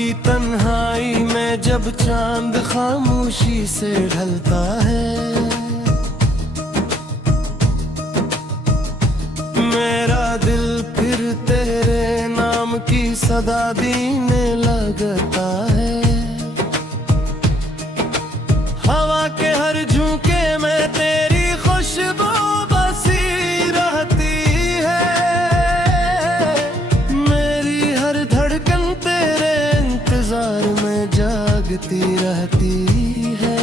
की तन्हाई में जब चांद खामोशी से ढलता है, मेरा दिल फिर तेरे नाम की सदा देने लगता है। हवा के हर झोंके में तेरी खुशबू बसी रहती है, मेरी हर धड़कन तेरे इंतजार में जागती रहती है।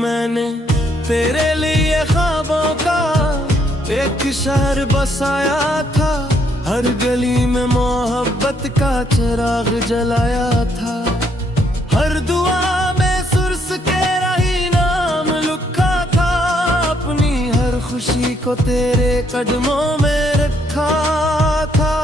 मैंने तेरे लिए ख्वाबों का एक शहर बसाया था, हर गली में मोहब्बत का चिराग जलाया था। हर दुआ में सुर्स तेरा ही नाम लिखा था, अपनी हर खुशी को तेरे कदमों में रखा था।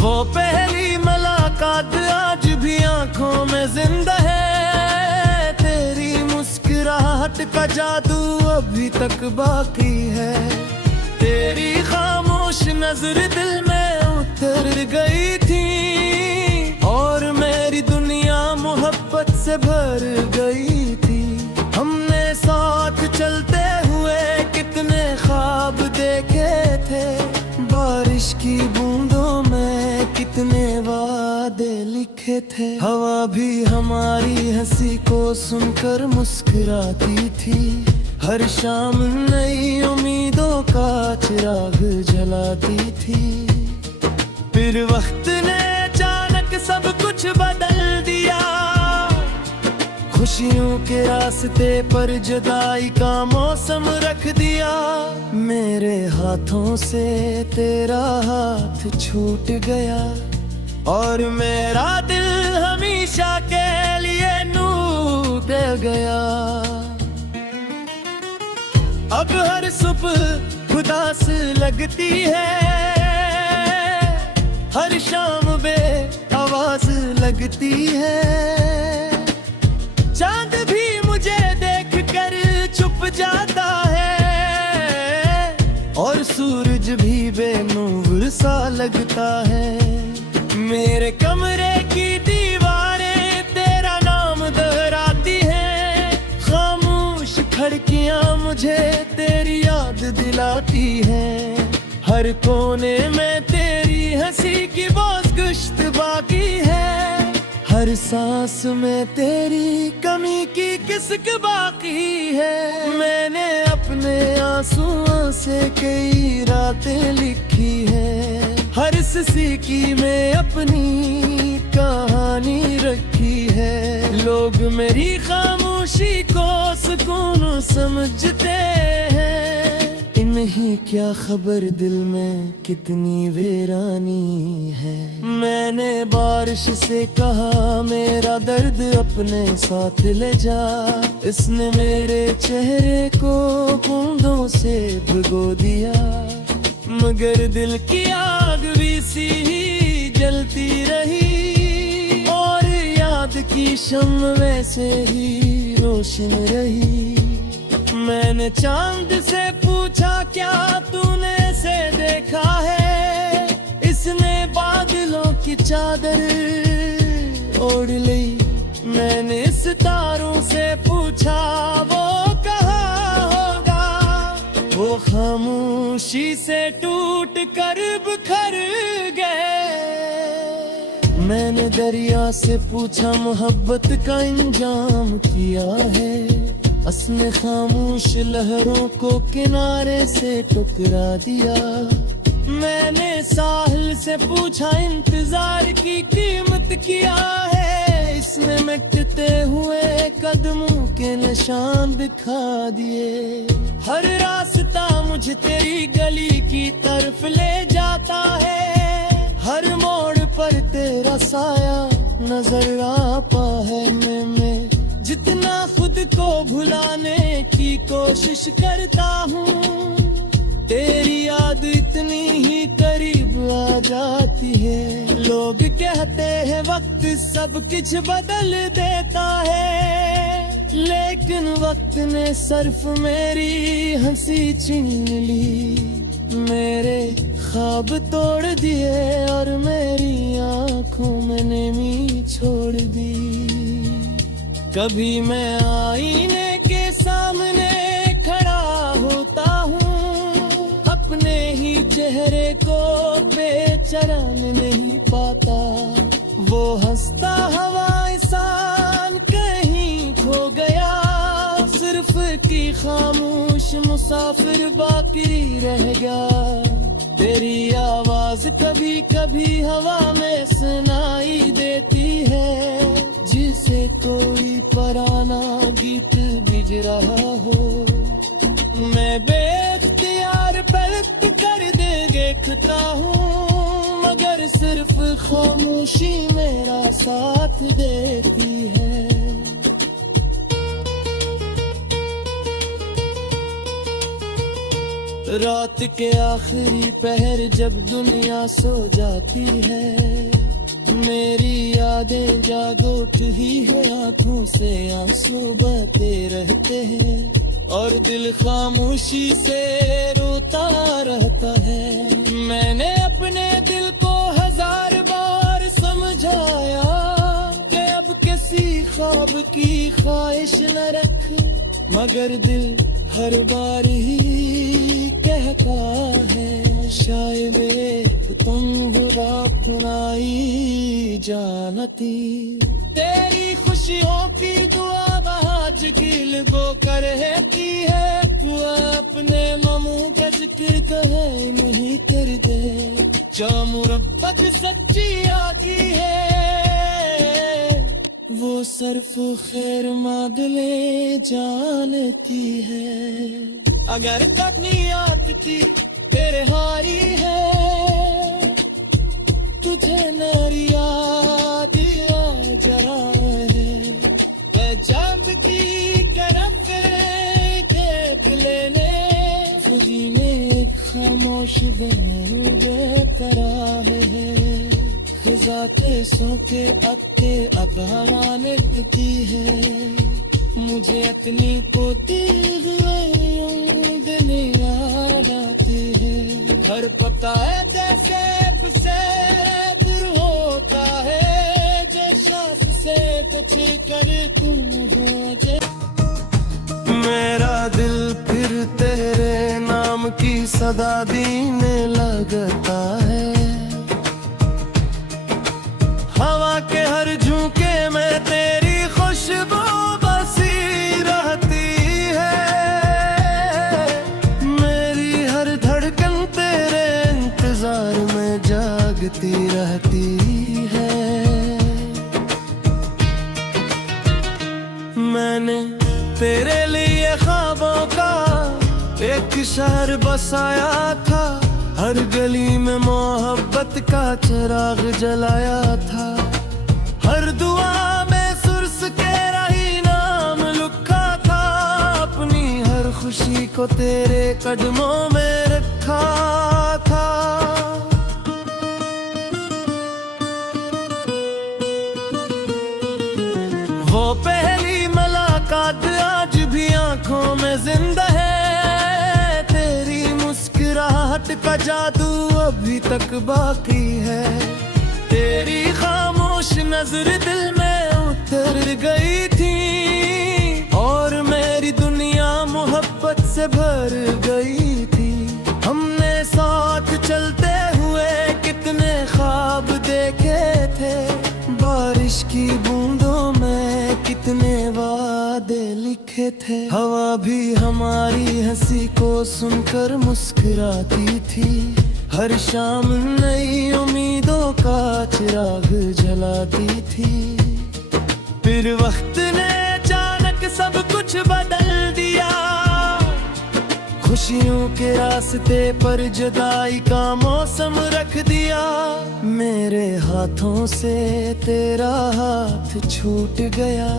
वो पहली मुलाकात आज भी आंखों में जिंदा है, तेरी मुस्कुराहट का जादू अभी तक बाकी है। तेरी खामोश नजर दिल में उतर गई थी, और मेरी दुनिया मोहब्बत से भर गई थी। हमने साथ चलते हुए कितने ख्वाब देखे थे, बारिश की बूंदों में कितने वादे लिखे थे। हवा भी हमारी हंसी को सुनकर मुस्कुराती थी, हर शाम नई उम्मीदों का चिराग जलाती थी। फिर वक्त ने अचानक सब कुछ बदल दिया, खुशियों के रास्ते पर जुदाई का मौसम रख दिया। मेरे हाथों से तेरा हाथ छूट गया, और मेरा दिल हमेशा के लिए टूट गया। अब हर सुबह उदास लगती है, हर शाम बेआवाज लगती है। चांद भी मुझे देखकर छुप जाता है, और सूरज भी बेनूर सा लगता है। मेरे कमरे की दीवारें तेरा नाम दोहराती हैं, खामोश खिड़कियां मुझे तेरी याद दिलाती हैं। हर कोने में तेरी हंसी की गुश्त बाकी है, हर सांस में तेरी कमी की किस्क बाकी है। मैंने अपने आंसुओं से कई रातें लिखी है, हर सिसकी में अपनी कहानी रखी है। लोग मेरी खामोशी को सुकून समझते हैं, इन्हीं क्या खबर दिल में कितनी वीरानी है। मैंने बारिश से कहा मेरा दर्द अपने साथ ले जा, इसने मेरे चेहरे को बूंदों से भिगो दिया। मगर दिल की आग भी सी ही जलती रही, और याद की शम्म वैसे ही रोशन रही। मैंने चांद से पूछा क्या तूने से देखा है, इसने बादलों की चादर ओढ़ ली। मैंने सितारों से पूछा वो कहाँ होगा, वो खामोशी से टूट कर बिखर गए। मैंने दरिया से पूछा मोहब्बत का इंजाम किया है, उसने खामोश लहरों को किनारे से टुकरा दिया। मैंने साहिल से पूछा इंतजार की कीमत क्या है, इसने मिटते हुए कदमों के निशान दिखा दिए। हर रास्ता मुझे तेरी गली की तरफ ले जाता है, हर मोड़ पर तेरा साया नजर आता है। मैं जितना खुद को भुलाने की कोशिश करता हूँ, तेरी याद इतनी ही करीब आ जाती है। लोग कहते हैं वक्त सब कुछ बदल देता है, लेकिन वक्त ने सिर्फ मेरी हंसी छीन ली। मेरे ख्वाब तोड़ दिए और मेरी आंखों में नमी छोड़ दी। कभी मैं आईने के सामने खड़ा होता हूँ, अपने ही चेहरे को बेचैन नहीं पाता। वो हंसता हुआ इंसान कहीं खो गया, सिर्फ की खामोश मुसाफिर बाकी रह गया। तेरी आवाज कभी कभी हवा में सुनाई देती है, जिसे कोई पुराना गीत बिज रहा हो। मैं बेख्तियार पलट कर देखता हूँ, मगर सिर्फ खामोशी मेरा साथ देती है। रात के आखिरी पहर जब दुनिया सो जाती है, मेरी यादें जागोट ही है, आंखों से आंसू बहते रहते हैं और दिल खामोशी से रोता रहता है। मैंने अपने दिल को 1000 बार समझाया कि अब किसी ख्वाब की ख्वाहिश न रख, मगर दिल हर बार ही कहता है शायद तुम बुरा खुनाई जानती। तेरी खुशियों की दुआ आज गिल को कर रहती है, तू अपने ममू का जिक्र कहे नहीं कर दे। जो मुरब्बत सच्ची आती है, वो सिर्फ खैर मांगले जानती है। अगर तकनीयात की तेरे हारी है, तुझे नारी याद आ जरा है। जब की करफ खेत लेने फुजीने खामोश देने बेतरा है। खिजा के सोके अक्के अब हराने लगती है, मुझे अपनी पोती हुए दिन याद आती है। हर पता है जैसे से दूर होता है, जैसा से बच कर तुम हो जाए। मेरा दिल फिर तेरे नाम की सदा देने लगता है। हवा के हर झोंके में तेरी खुशबू बसी रहती है। मेरी हर धड़कन तेरे इंतजार में जागती रहती है। मैंने तेरे लिए ख्वाबों का एक शहर बसाया था, हर गली में मोहब्बत का चिराग जलाया था। हर दुआ में सुर्स के रही नाम लिखा था, अपनी हर खुशी को तेरे कदमों में रखा था। वो पहली मुलाकात आज भी आंखों में जिंदा है, मुस्कुराहट का जादू अभी तक बाकी है। तेरी खामोश नजर दिल में उतर गई थी और मेरी दुनिया मोहब्बत से भर गई थी। हमने साथ चलते हुए कितने ख्वाब देखे थे, बारिश की बूंदों में कितने वादे लिखे थे। हवा भी हमारी हंसी को सुनकर मुस्कुराती थी, हर शाम नई उम्मीदों का चिराग जलाती थी। फिर वक्त ने अचानक सब कुछ बदल दिया, खुशियों के रास्ते पर जुदाई का मौसम रख दिया। मेरे हाथों से तेरा हाथ छूट गया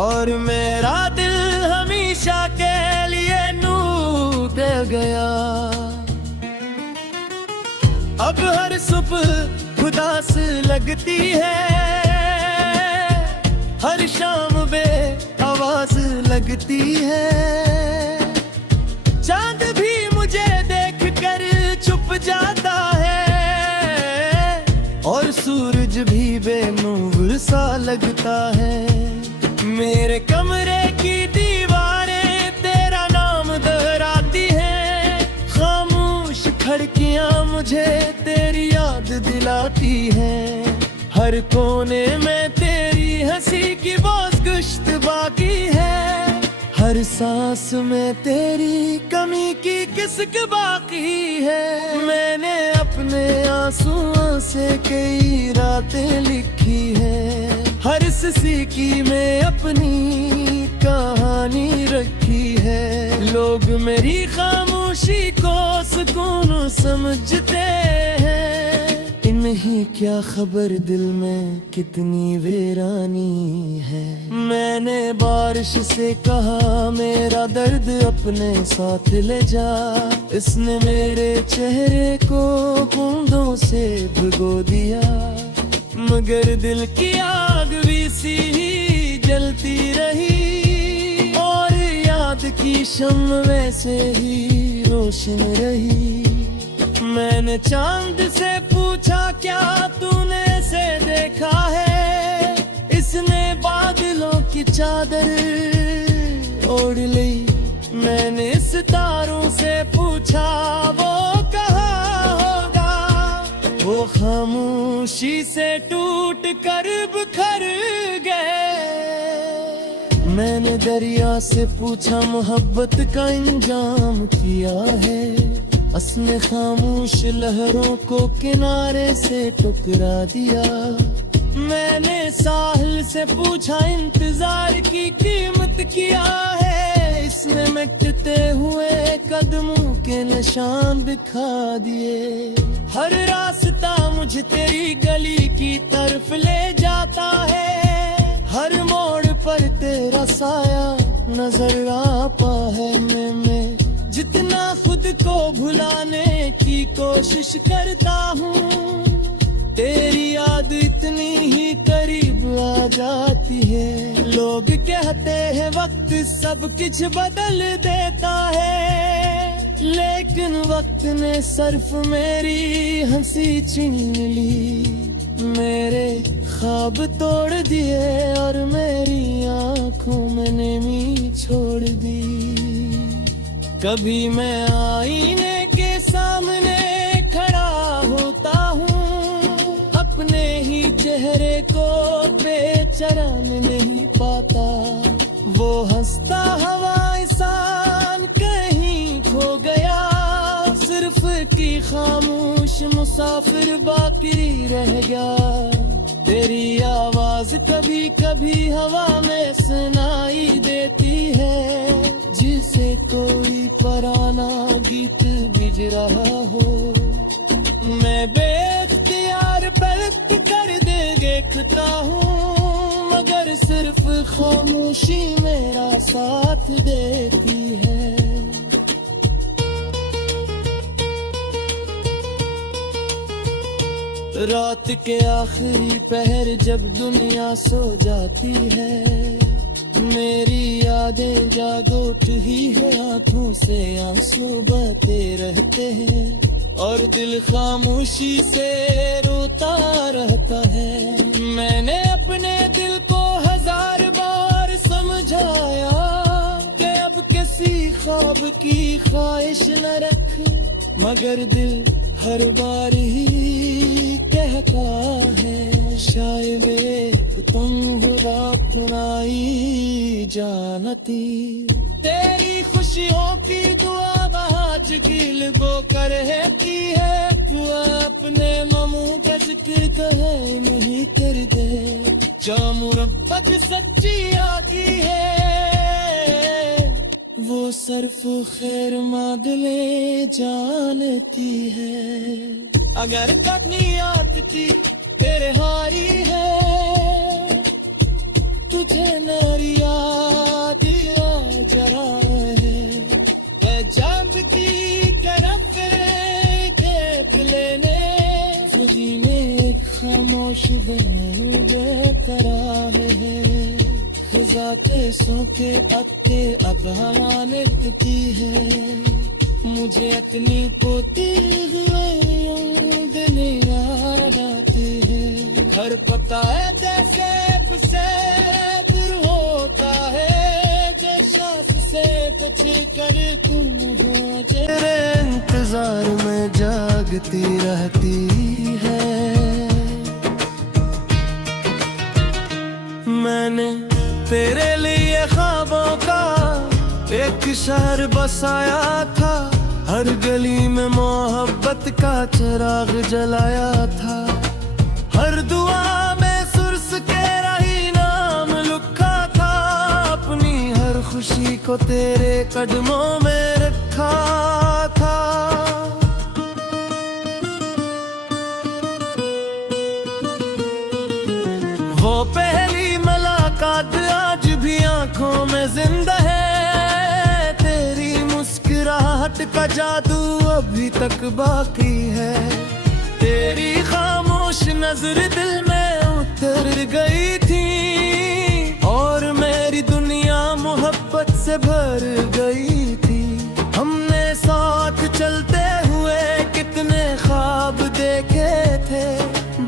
और मेरा दिल हमेशा के लिए टूट गया। अब हर सुबह उदास लगती है, हर शाम बेआवाज लगती है। चांद भी मुझे देख कर छुप जाता है और सूरज भी बेनूर सा लगता है। मेरे कमरे की दीवारें तेरा नाम दोहराती हैं, खामोश खिड़कियां मुझे तेरी याद दिलाती हैं। हर कोने में तेरी हंसी की गुश्त बाकी है, हर सांस में तेरी कमी की किस्क बाकी है। मैंने अपने आंसुओं से कई रातें लिखी है, हर सिसकी में अपनी कहानी रखी है। लोग मेरी खामोशी को सुकून समझते हैं, इन्हीं क्या खबर दिल में कितनी वीरानी है। मैंने बारिश से कहा मेरा दर्द अपने साथ ले जा, इसने मेरे चेहरे को बूंदों से भिगो दिया। मगर दिल की आग भी सी ही जलती रही और याद की शम्म वैसे ही रोशन रही। मैंने चांद से पूछा क्या तूने से देखा है, इसने बादलों की चादर ओढ़ ली। मैंने सितारों से पूछा वो कहाँ होगा, वो खामोशी से टूट कर बिखर गए। मैंने दरिया से पूछा मोहब्बत का इंजाम किया है, उसने खामोश लहरों को किनारे से टुकरा दिया। मैंने साहिल से पूछा इंतजार की कीमत क्या है, इसने मिटते हुए कदमों के निशान दिखा दिए। हर रास्ता मुझे तेरी गली की तरफ ले जाता है, हर मोड़ पर तेरा साया नजर आता है। मैं जितना खुद को भुलाने की कोशिश करता हूँ, तेरी याद इतनी ही करीब आ जाती है। लोग कहते हैं वक्त सब कुछ बदल देता है, लेकिन वक्त ने सिर्फ मेरी हंसी छीन ली। मेरे ख्वाब तोड़ दिए और मेरी आंखों में नमी छोड़ दी। कभी मैं आईने के सामने खड़ा होता हूँ, अपने ही चेहरे को बेचैन नहीं पाता। वो हंसता हवा इंसान कहीं खो गया, सिर्फ की खामोश मुसाफिर बाकी रह गया। तेरी आवाज कभी कभी हवा में सुनाई देती है, जिसे कोई पुराना गीत बिज रहा हो। मैं बेख्तियार पलट कर देखता हूँ, मगर सिर्फ खामोशी मेरा साथ देती है। रात के आखिरी पहर जब दुनिया सो जाती है, मेरी यादें जागोट ही है, आंखों से आंसू बहते रहते हैं और दिल खामोशी से रोता रहता है। मैंने अपने दिल को 1000 बार समझाया कि अब किसी ख्वाब की ख्वाहिश न रख, मगर दिल हर बार ही कहता है शायद तुम खुनाई जानती। तेरी खुशियों की दुआ आज गिल वो करती है, तू अपने ममू का जिक्र कहे नहीं कर दे। जो मुरब्बत सच्ची आती है, वो सिर्फ खैर मांगले जानती है। अगर कटनी आती तेरे हारी है, तुझे नारी याद आ जरा है। जानती करफ खेत लेने, खुदी ने खामोश दिन बेकरार है। zaate soke atte अपहाने की है मुझे अपनी पोती हुए अंगने याद आते हैं घर पता है जैसे से फिर होता है जैसा से बच कर तुम हो तेरे इंतजार में जागती रहती है मैंने तेरे लिए ख्वाबों का एक शहर बसाया था हर गली में मोहब्बत का चिराग जलाया था हर दुआ में सुरस के रही नाम लिखा था अपनी हर खुशी को तेरे कदमों में रखा था वो पहली मुलाकात आज भी आंखों में जिंदा है तेरी मुस्कुराहट का जादू अभी तक बाकी है तेरी खामोश नजर दिल में उतर गई थी और मेरी दुनिया मोहब्बत से भर गई थी हमने साथ चलते हुए कितने ख्वाब देखे थे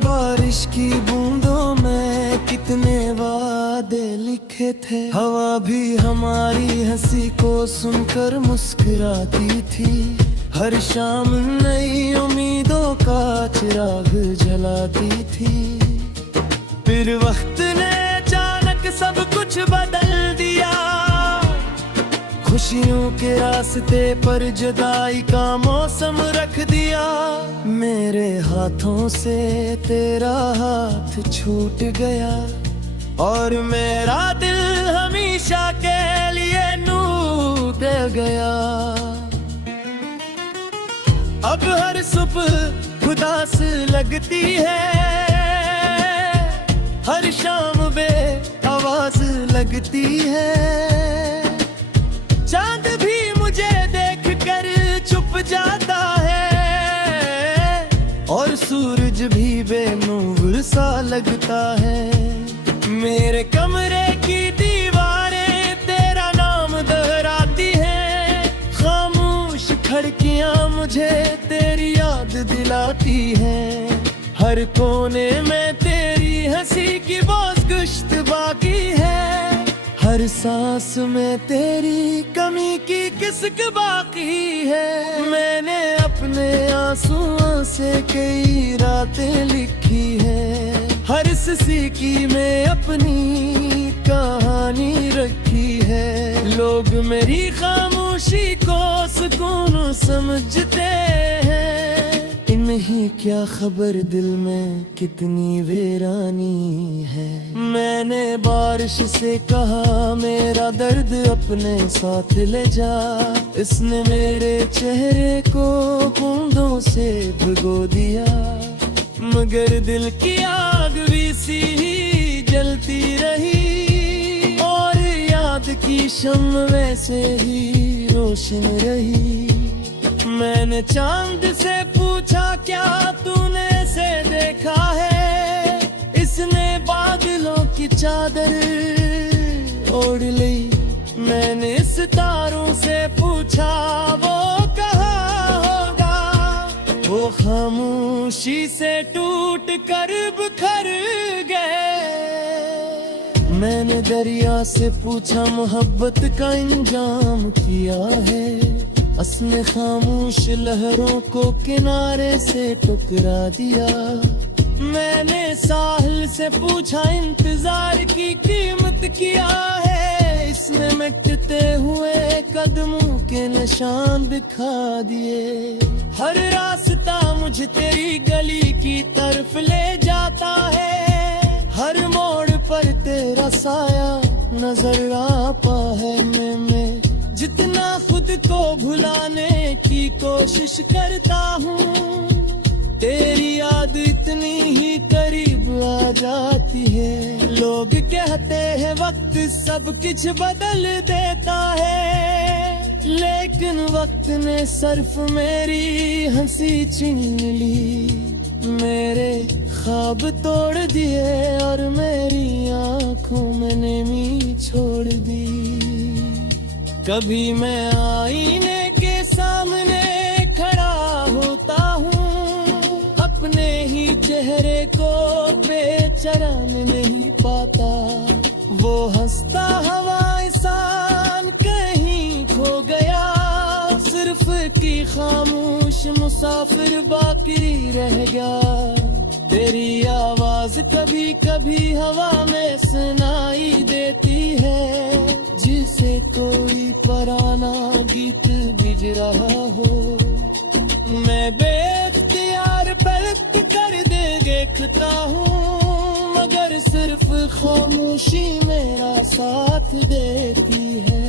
बारिश की बूंदों में कितने वादे लिखे थे हवा भी हमारी हंसी को सुनकर मुस्कुराती थी हर शाम नई उम्मीदों का चिराग जलाती थी फिर वक्त ने अचानक सब कुछ बदल दिया खुशियों के रास्ते पर जुदाई का मौसम रख दिया मेरे हाथों से तेरा हाथ छूट गया और मेरा दिल हमेशा के लिए टूट गया अब हर सुबह उदास लगती है हर शाम बेआवाज लगती है चांद भी मुझे देखकर चुप जाता है और सूरज भी बेनूर सा लगता है मेरे कमरे की दीवारें तेरा नाम दोहराती हैं खामोश खिड़कियां मुझे तेरी याद दिलाती हैं हर कोने में तेरी हंसी की गुश्त बाकी है हर सांस में तेरी कमी की किस्क बाकी है मैंने अपने आंसुओं से कई रातें लिखी है हर सीकी में अपनी कहानी रखी है लोग मेरी खामोशी को सुकून समझते हैं इन्हीं क्या खबर दिल में कितनी वीरानी है मैंने बारिश से कहा मेरा दर्द अपने साथ ले जा इसने मेरे चेहरे को बूंदों से भिगो दिया मगर दिल की आग भी सी ही जलती रही और याद की शम्म वैसे ही रोशन रही मैंने चांद से पूछा क्या तूने से देखा है इसने बादलों की चादर ओढ़ ली मैंने सितारों से पूछा वो कहाँ होगा वो खामोशी से टूट कर बिखर गए मैंने दरिया से पूछा मोहब्बत का इंजाम किया है उसने खामोश लहरों को किनारे से टुकरा दिया मैंने साहिल से पूछा इंतजार की कीमत क्या है इसने मिटते हुए कदमों के निशान दिखा दिए हर रास्ता मुझे तेरी गली की तरफ ले जाता है हर मोड़ पर तेरा साया नजर आता है मैं जितना खुद को भुलाने की कोशिश करता हूँ तेरी याद इतनी ही करीब आ जाती है लोग कहते हैं वक्त सब कुछ बदल देता है लेकिन वक्त ने सिर्फ मेरी हंसी छीन ली मेरे ख्वाब तोड़ दिए और मेरी आंखों में नमी छोड़ दी। कभी मैं आईने के सामने खड़ा होता हूँ, अपने ही चेहरे को पहचान नहीं पाता। वो हंसता हवा इंसान कहीं खो गया, सिर्फ की खामोश मुसाफिर बाकी रह गया। तेरी आवाज कभी कभी हवा में सुनाई देती है, जिसे कोई पुराना गीत बिज रहा हो। मैं बेख्तियार पलट कर देखता हूँ, मगर सिर्फ खामोशी मेरा साथ देती है।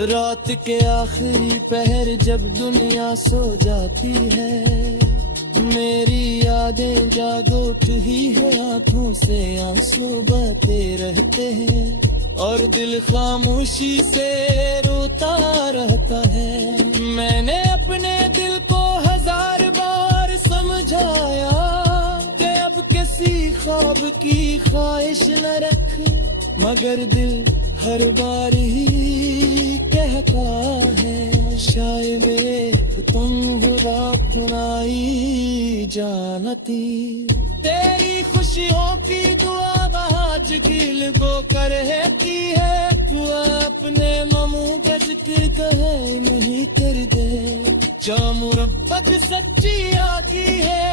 रात के आखिरी पहर जब दुनिया सो जाती है, मेरी यादें जागोट ही है, आंखों से आंसू बहते रहते हैं और दिल खामोशी से रोता रहता है। मैंने अपने दिल को 1000 बार समझाया कि अब किसी ख्वाब की ख्वाहिश न रख, मगर दिल हर बार ही कहता है शायद मेरे तुम बुरा सुनाई जानती। तेरी खुशियों की दुआ आज गिल को कर है, तू अपने मामू का जिक्र कहे नहीं कर दे। जो मुरब्बत सच्ची आकी है,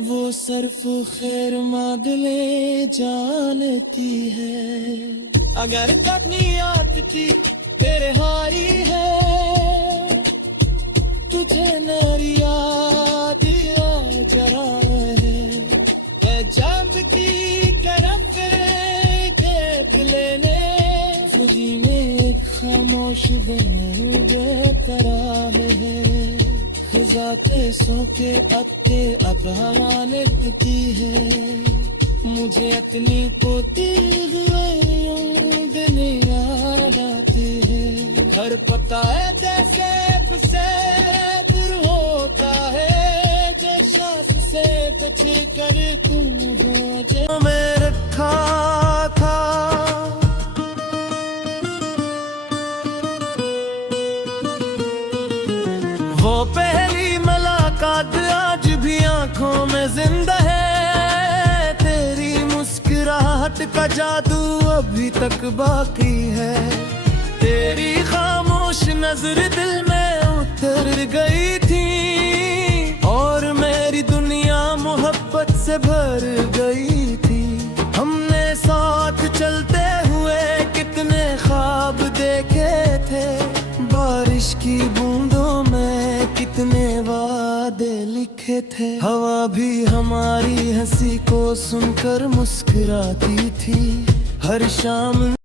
वो सर्फ खैर मांगले जानती है। अगर तकनीयात की तेरे हारी है, तुझे नारी याद आ जरा है। जब की करफ खेत लेने खुदी में खामोश दिन बेकरार है। जाते सोते अत्ते अपहाने लगती है, मुझे अपनी पोती हुए दिन याद आती है। घर पता है जैसे से दूर होता है, जैसा से बच कर तुम हो जो मैं रखा था। वो पहली मुलाकात आज भी आंखों में जिंदा है, तेरी मुस्कुराहट का जादू अभी तक बाकी है। तेरी खामोश नजर दिल में उतर गई थी और मेरी दुनिया मोहब्बत से भर गई थी। हमने साथ चलते हुए कितने ख्वाब देखे थे, बारिश की बूंदों में कितने वादे लिखे थे। हवा भी हमारी हंसी को सुनकर मुस्कुराती थी, हर शाम